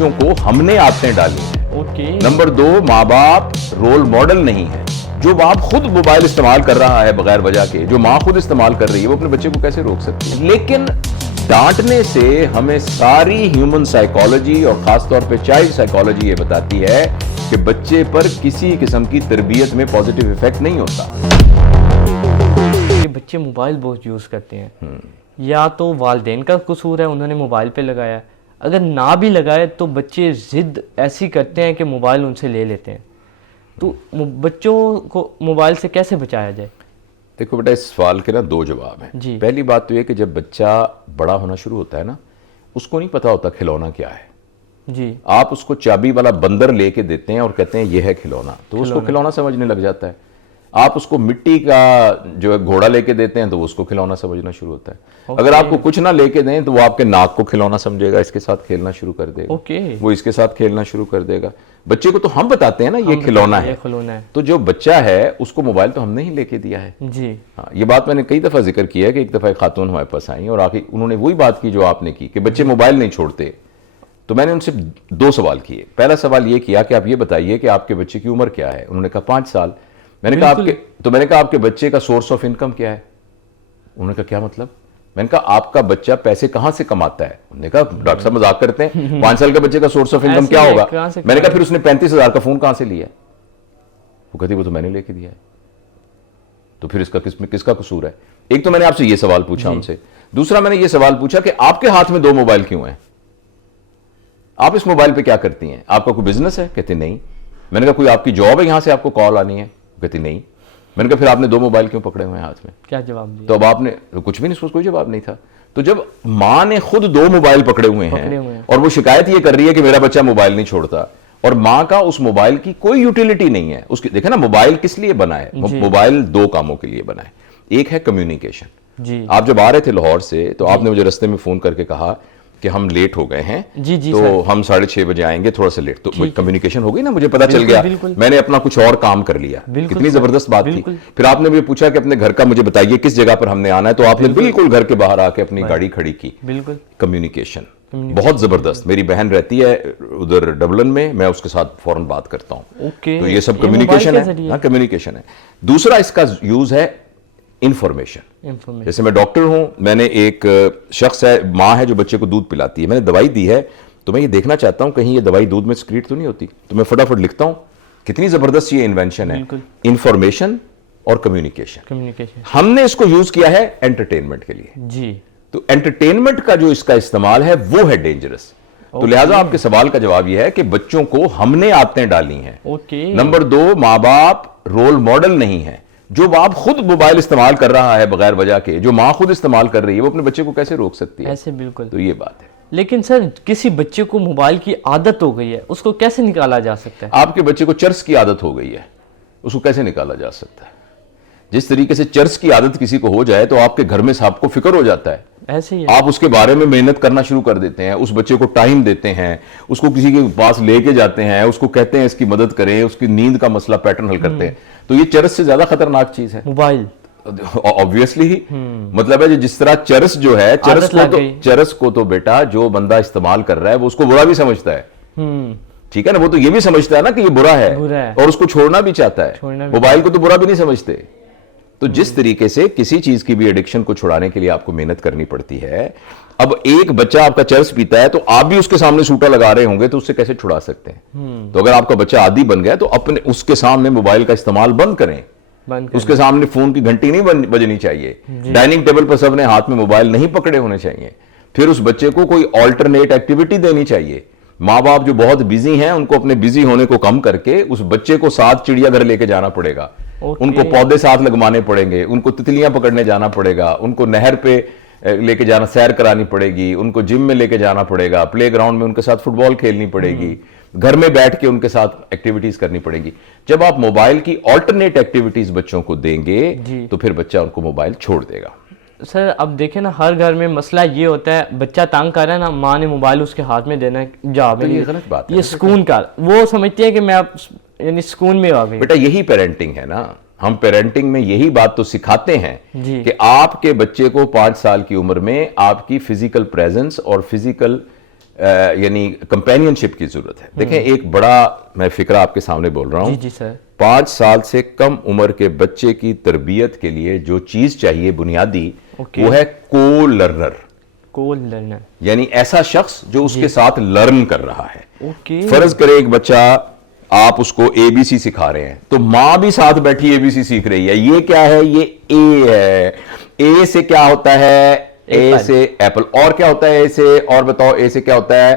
बच्चों को हमने आदतें डाली हैं। ओके। नंबर 2, माँ बाप रोल मॉडल नहीं है। जो बाप खुद मोबाइल इस्तेमाल कर रहा है बगैर वजह के, जो माँ खुद इस्तेमाल कर रही है, वो अपने बच्चे को कैसे रोक सकती है? लेकिन डांटने से हमें सारी ह्यूमन साइकोलॉजी और खासतौर पे चाइल्ड साइकोलॉजी ये बताती है कि बच्चे पर किसी किस्म की तरबियत में पॉजिटिव इफेक्ट नहीं होता। ये बच्चे मोबाइल बहुत यूज़ करते हैं, या तो वालिदैन का कसूर है, उन्होंने मोबाइल पे लगाया, अगर ना भी लगाए तो बच्चे जिद ऐसी करते हैं कि मोबाइल उनसे ले लेते हैं। तो बच्चों को मोबाइल से कैसे बचाया जाए? देखो बेटा, इस सवाल के ना 2 जवाब हैं। जी। पहली बात तो ये कि जब बच्चा बड़ा होना शुरू होता है ना, उसको नहीं पता होता खिलौना क्या है। जी। आप उसको चाबी वाला बंदर लेके देते हैं और कहते हैं यह है खिलौना, तो उसको खिलौना समझने लग जाता है। आप उसको मिट्टी का जो है घोड़ा लेके देते हैं तो उसको खिलौना समझना शुरू होता है। अगर आपको कुछ ना लेके दें तो वो आपके नाक को खिलौना समझेगा, इसके साथ खेलना शुरू कर देगा। वो इसके साथ खेलना शुरू कर देगा। बच्चे को तो हम बताते हैं ना ये खिलौना है, तो जो बच्चा है उसको मोबाइल तो हमने ही लेके दिया है। जी। हाँ, ये बात मैंने कई दफा जिक्र किया है कि एक दफा एक खातून हमारे पास आई और आके उन्होंने वही बात की जो आपने की कि बच्चे मोबाइल नहीं छोड़ते। तो मैंने उनसे 2 सवाल किए। पहला सवाल ये किया कि आप ये बताइए कि आपके बच्चे की उम्र क्या है। उन्होंने कहा 5 साल। मैंने कहा आपके बच्चे का सोर्स ऑफ इनकम क्या है? उन्होंने कहा क्या मतलब? मैंने कहा आपका बच्चा पैसे कहां से कमाता है? उन्होंने कहा डॉक्टर साहब मजाक करते हैं, 5 साल के बच्चे का सोर्स ऑफ इनकम क्या होगा? मैंने कहा फिर उसने 35,000 का फोन कहां से लिया? वो कहती वो तो मैंने लेके दिया है। तो फिर इसका किसका कसूर है? एक तो मैंने आपसे ये सवाल पूछा उनसे। दूसरा मैंने ये सवाल पूछा कि आपके हाथ में 2 मोबाइल क्यों हैं? आप इस मोबाइल पे क्या करती हैं? आपका कोई बिजनेस है? कहते नहीं। मैंने कहा कोई आपकी जॉब है, यहां से आपको कॉल आनी है? कहती नहीं। मैंने कहा फिर आपने 2 मोबाइल क्यों पकड़े हुए हैं हाथ में? क्या जवाब दिया? तो अब आपने कुछ भी नहीं, कोई जवाब नहीं था। तो जब मां ने खुद 2 मोबाइल पकड़े हुए हैं और वो शिकायत ये कर रही है कि मेरा बच्चा मोबाइल नहीं छोड़ता, और मां का उस मोबाइल की कोई यूटिलिटी नहीं है उसकी। देखा ना, मोबाइल किस लिए बना है? मोबाइल 2 कामों के लिए बना है। एक है कम्युनिकेशन। आप जब आ रहे थे लाहौर से तो आपने मुझे रास्ते में फोन करके कहा कि हम लेट हो गए हैं, जी तो हम 6:30 बजे आएंगे, थोड़ा सा लेट। तो कम्युनिकेशन हो गई ना, मुझे पता चल गया, मैंने अपना कुछ और काम कर लिया। कितनी जबरदस्त बात थी। फिर आपने भी पूछा कि अपने घर का मुझे बताइए किस जगह पर हमने आना है, तो आपने बिल्कुल घर के बाहर आके अपनी गाड़ी खड़ी की। कम्युनिकेशन बहुत जबरदस्त। मेरी बहन रहती है उधर डबलिन में, मैं उसके साथ फौरन बात करता हूं। तो ये सब कम्युनिकेशन है। हाँ, कम्युनिकेशन है। दूसरा इसका यूज है इंफॉर्मेशन। जैसे मैं डॉक्टर हूं, मैंने एक शख्स है, माँ है जो बच्चे को दूध पिलाती है, मैंने दवाई दी है, तो मैं ये देखना चाहता हूं कहीं ये दवाई दूध में सिक्रीट तो नहीं होती, तो मैं फटाफट लिखता हूं। कितनी जबरदस्त ये इन्वेंशन है, इंफॉर्मेशन और कम्युनिकेशन। हमने इसको यूज किया है एंटरटेनमेंट के लिए। जी। तो एंटरटेनमेंट का जो इसका इस्तेमाल है वो है डेंजरस। तो लिहाजा आपके सवाल का जवाब यह है कि बच्चों को हमने आदतें डाली हैं। नंबर 2, माँ बाप रोल मॉडल नहीं है। जो बाप खुद मोबाइल इस्तेमाल कर रहा है बगैर वजह के, जो माँ खुद इस्तेमाल कर रही है, वो अपने बच्चे को कैसे रोक सकती है? ऐसे बिल्कुल। तो ये बात है। लेकिन सर, किसी बच्चे को मोबाइल की आदत हो गई है, उसको कैसे निकाला जा सकता है? आपके बच्चे को चर्स की आदत हो गई है, उसको कैसे निकाला जा सकता है? जिस तरीके से चर्स की आदत किसी को हो जाए तो आपके घर में सबको फिक्र हो जाता है। ऐसे ही आप उसके बारे में मेहनत करना शुरू कर देते हैं, उस बच्चे को टाइम देते हैं, उसको किसी के पास लेके जाते हैं, उसको कहते हैं इसकी मदद करें, उसकी नींद का मसला पैटर्न हल करते हैं। तो ये चरस से ज्यादा खतरनाक चीज है मोबाइल। ऑब्वियसली ही मतलब है जिस तरह चरस जो है, चरस को तो बेटा जो बंदा इस्तेमाल कर रहा है वो उसको बुरा भी समझता है। ठीक है ना, वो तो ये भी समझता है ना कि ये बुरा है और उसको छोड़ना भी चाहता है। मोबाइल को तो बुरा भी नहीं समझते। तो जिस तरीके से किसी चीज की भी एडिक्शन को छुड़ाने के लिए आपको मेहनत करनी पड़ती है। अब एक बच्चा आपका चरस पीता है तो आप भी उसके सामने सूटा लगा रहे होंगे, तो उससे कैसे छुड़ा सकते हैं? तो अगर आपका बच्चा आदी बन गया तो अपने उसके सामने मोबाइल का इस्तेमाल बंद करें। उसके सामने फोन की घंटी नहीं बजनी चाहिए। डाइनिंग टेबल पर सबने हाथ में मोबाइल नहीं पकड़े होने चाहिए। फिर उस बच्चे को कोई ऑल्टरनेट एक्टिविटी देनी चाहिए। माँ बाप जो बहुत बिजी हैं उनको अपने बिजी होने को कम करके उस बच्चे को साथ चिड़ियाघर लेके जाना पड़ेगा। उनको पौधे साथ लगवाने पड़ेंगे, उनको तितलियां पकड़ने जाना पड़ेगा, उनको नहर पे लेके जाना, सैर करानी पड़ेगी, उनको जिम में लेके जाना पड़ेगा, प्लेग्राउंड में उनके साथ फुटबॉल खेलनी पड़ेगी, घर में बैठ के उनके साथ एक्टिविटीज करनी पड़ेगी। जब आप मोबाइल की ऑल्टरनेट एक्टिविटीज बच्चों को देंगे तो फिर बच्चा उनको मोबाइल छोड़ देगा। सर अब देखें ना, हर घर में मसला ये होता है, बच्चा तंग कर रहा है ना, माँ ने मोबाइल उसके हाथ में देना है, जा तो ये गलत बात है। ये सुकून का, वो समझती है कि मैं अब यानी सुकून में आ गई। बेटा यही पेरेंटिंग है ना, हम पेरेंटिंग में यही बात तो सिखाते हैं कि आपके बच्चे को 5 साल की उम्र में आपकी फिजिकल प्रेजेंस और फिजिकल यानी कंपेनियनशिप की जरूरत है। देखें, एक बड़ा मैं फिक्रा आपके सामने बोल रहा हूं। जी जी सर। 5 साल से कम उम्र के बच्चे की तरबियत के लिए जो चीज चाहिए बुनियादी, वो है को लर्नर। को लर्नर यानी ऐसा शख्स जो उसके साथ लर्न कर रहा है। ओके। फर्ज करें एक बच्चा, आप उसको एबीसी सिखा रहे हैं, तो मां भी साथ बैठी एबीसी सीख रही है। ये क्या है? ये ए है। ए से क्या होता है? ए से एप्पल। और क्या होता है ए से? और बताओ, ए से क्या होता है?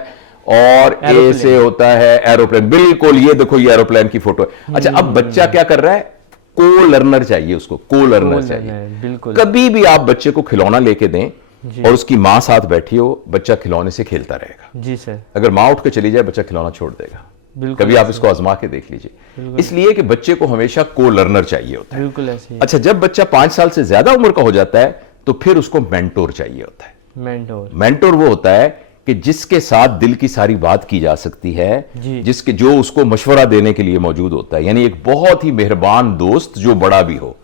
और ए से होता है एरोप्लेन। बिल्कुल, ये देखो, ये एरोप्लेन की फोटो है। अच्छा, अब बच्चा क्या कर रहा है? को लर्नर चाहिए उसको, को लर्नर चाहिए। बिल्कुल। कभी भी आप बच्चे को खिलौना लेके दें और उसकी मां साथ बैठी हो, बच्चा खिलौने से खेलता रहेगा। जी सर। अगर मां उठ के चली जाए, बच्चा खिलौना छोड़ देगा। बिल्कुल। कभी आप इसको आजमा के देख लीजिए। इसलिए कि बच्चे को हमेशा को लर्नर चाहिए होता है। बिल्कुल ऐसे ही। अच्छा, जब बच्चा 5 साल से ज्यादा उम्र का हो जाता है, तो फिर उसको मेंटोर चाहिए होता है। मेंटोर। मेंटोर वो होता है कि जिसके साथ दिल की सारी बात की जा सकती है, जो उसको मशवरा देने के लिए मौजूद होता है। यानी एक बहुत ही मेहरबान दोस्त जो बड़ा भी हो।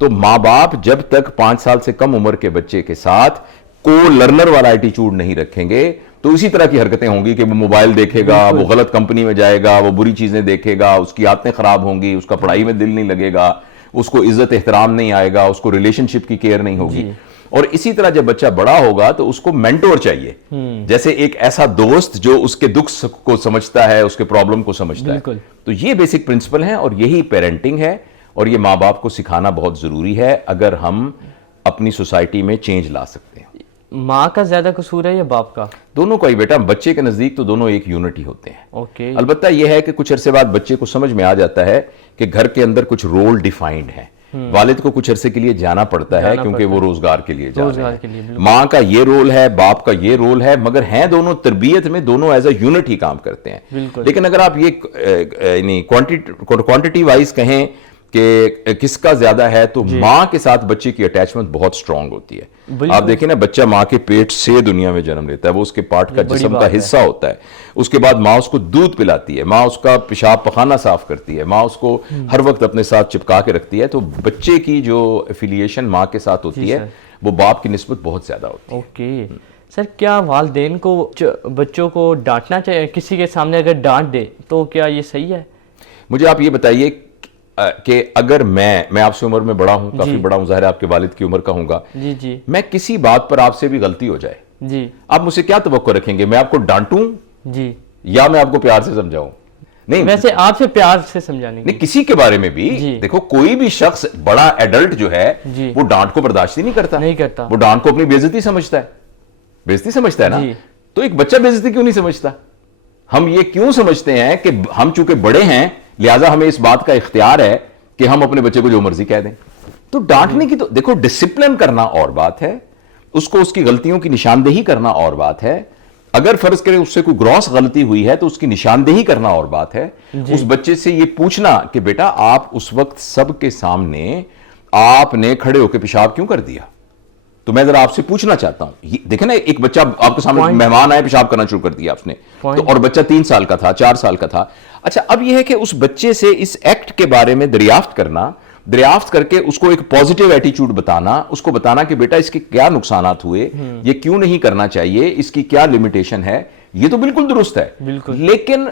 तो माँ बाप जब तक 5 साल से कम उम्र के बच्चे के साथ को लर्नर वाला एटीट्यूड नहीं रखेंगे, तो इसी तरह की हरकतें होंगी कि वो मोबाइल देखेगा, वो गलत कंपनी में जाएगा, वो बुरी चीजें देखेगा, उसकी आदतें खराब होंगी, उसका पढ़ाई में दिल नहीं लगेगा, उसको इज्जत एहतराम नहीं आएगा, उसको रिलेशनशिप की केयर नहीं होगी। और इसी तरह जब बच्चा बड़ा होगा तो उसको मेंटोर चाहिए, जैसे एक ऐसा दोस्त जो उसके दुख को समझता है, उसके प्रॉब्लम को समझता है। तो ये बेसिक प्रिंसिपल है और यही पेरेंटिंग है, और ये माँ बाप को सिखाना बहुत जरूरी है अगर हम अपनी सोसाइटी में चेंज ला सकते हैं। माँ का ज्यादा कसूर है या बाप का? दोनों का ही बेटा। बच्चे के नजदीक तो दोनों एक यूनिट ही होते हैं। ओके। अलबत्ता यह है कि कुछ अरसे बाद बच्चे को समझ में आ जाता है कि घर के अंदर कुछ रोल डिफाइंड है। वालिद को कुछ अरसे के लिए जाना पड़ता है क्योंकि वो रोजगार के लिए जा रहे हैं। माँ का ये रोल है, बाप का ये रोल है, मगर हैं दोनों तरबियत में, दोनों एज अ यूनिट ही काम करते हैं। लेकिन अगर आप ये क्वांटिटी वाइज कहें कि किसका ज्यादा है, तो माँ के साथ बच्चे की अटैचमेंट बहुत स्ट्रांग होती है। आप देखें ना, बच्चा माँ के पेट से दुनिया में जन्म लेता है, वो उसके पार्ट का जिस्म का हिस्सा होता है। उसके बाद माँ उसको दूध पिलाती है, माँ उसका पेशाब पखाना साफ करती है, माँ उसको हर वक्त अपने साथ चिपका के रखती है। तो बच्चे की जो एफिलिएशन माँ के साथ होती है, वो बाप की निस्बत बहुत ज्यादा होती है। ओके सर, क्या वालिदैन को बच्चों को डांटना चाहिए? किसी के सामने अगर डांट दे तो क्या ये सही है? मुझे आप ये बताइए कि अगर मैं आपसे उम्र में बड़ा हूं, काफी बड़ा हूं, ज़ाहिर है आपके वालिद की उम्र का हूंगा जी, मैं किसी बात पर आपसे भी गलती हो जाए जी, आप मुझसे क्या तवक्को रखेंगे? मैं आपको डांटूं जी, या मैं आपको प्यार से समझाऊं? नहीं, वैसे आपसे प्यार से समझाने नहीं, किसी के बारे में भी देखो, कोई भी शख्स बड़ा एडल्ट जो है वो डांट को बर्दाश्त ही नहीं करता। वो डांट को अपनी बेइज्जती समझता है ना। तो एक बच्चा बेइज्जती क्यों नहीं समझता? हम ये क्यों समझते हैं कि हम चूंकि बड़े हैं, लिहाजा हमें इस बात का इख्तियार है कि हम अपने बच्चे को जो मर्जी कह दें। तो डांटने की तो देखो, डिसिप्लिन करना और बात है, उसको उसकी गलतियों की निशानदेही करना और बात है। अगर फर्ज करें उससे कोई ग्रॉस गलती हुई है तो उसकी निशानदेही करना और बात है। उस बच्चे से ये पूछना कि बेटा, आप उस वक्त सबके सामने आपने खड़े होकर पेशाब क्यों कर दिया? तो मैं जरा आपसे पूछना चाहता हूं, देखे ना, एक बच्चा आपके सामने मेहमान आए, पेशाब करना शुरू कर दिया आपने, तो और बच्चा 3 साल का था, 4 साल का था। अच्छा, अब यह है कि उस बच्चे से इस एक्ट के बारे में दरियाफ्त करके उसको एक पॉजिटिव एटीट्यूड बताना, उसको बताना कि बेटा इसके क्या नुकसानात हुए, ये क्यों नहीं करना चाहिए, इसकी क्या लिमिटेशन है, ये तो बिल्कुल दुरुस्त है। लेकिन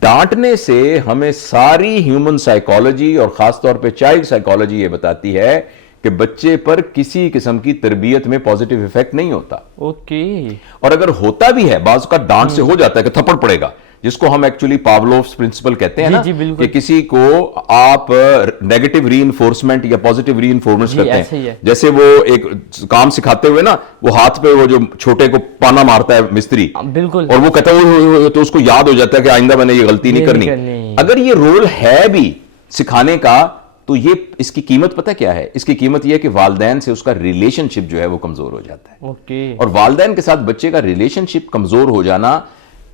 डांटने से हमें सारी ह्यूमन साइकोलॉजी और खासतौर पर चाइल्ड साइकोलॉजी ये बताती है कि बच्चे पर किसी किस्म की तरबियत में पॉजिटिव इफेक्ट नहीं होता। ओके। और अगर होता भी है, बाज़ का डांट से हो जाता है कि थप्पड़ पड़ेगा, जिसको हम एक्चुअली पावलोव्स प्रिंसिपल कहते हैं ना, कि किसी को आप नेगेटिव रीइंफोर्समेंट या पॉजिटिव रीइंफोर्समेंट करते हैं। जैसे वो एक काम सिखाते हुए ना, वो हाथ पे वो जो छोटे को पाना मारता है मिस्त्री, बिल्कुल, और वो कहता है, तो उसको याद हो जाता है कि आइंदा मैंने ये गलती नहीं करनी। अगर ये रोल है भी सिखाने का, तो ये इसकी कीमत पता क्या है? इसकी कीमत यह है कि वालिदैन से उसका रिलेशनशिप जो है वो कमजोर हो जाता है। ओके। और वालिदैन के साथ बच्चे का रिलेशनशिप कमजोर हो जाना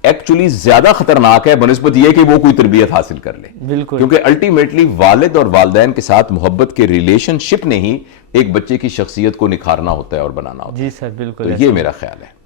एक्चुअली ज्यादा खतरनाक है बनिस्बत यह कि वो कोई तरबियत हासिल कर ले। बिल्कुल। क्योंकि अल्टीमेटली वालिद और वालिदैन के साथ मोहब्बत के रिलेशनशिप ने ही एक बच्चे की शख्सियत को निखारना होता है और बनाना होता है। जी सर, बिल्कुल। तो ये मेरा ख्याल है।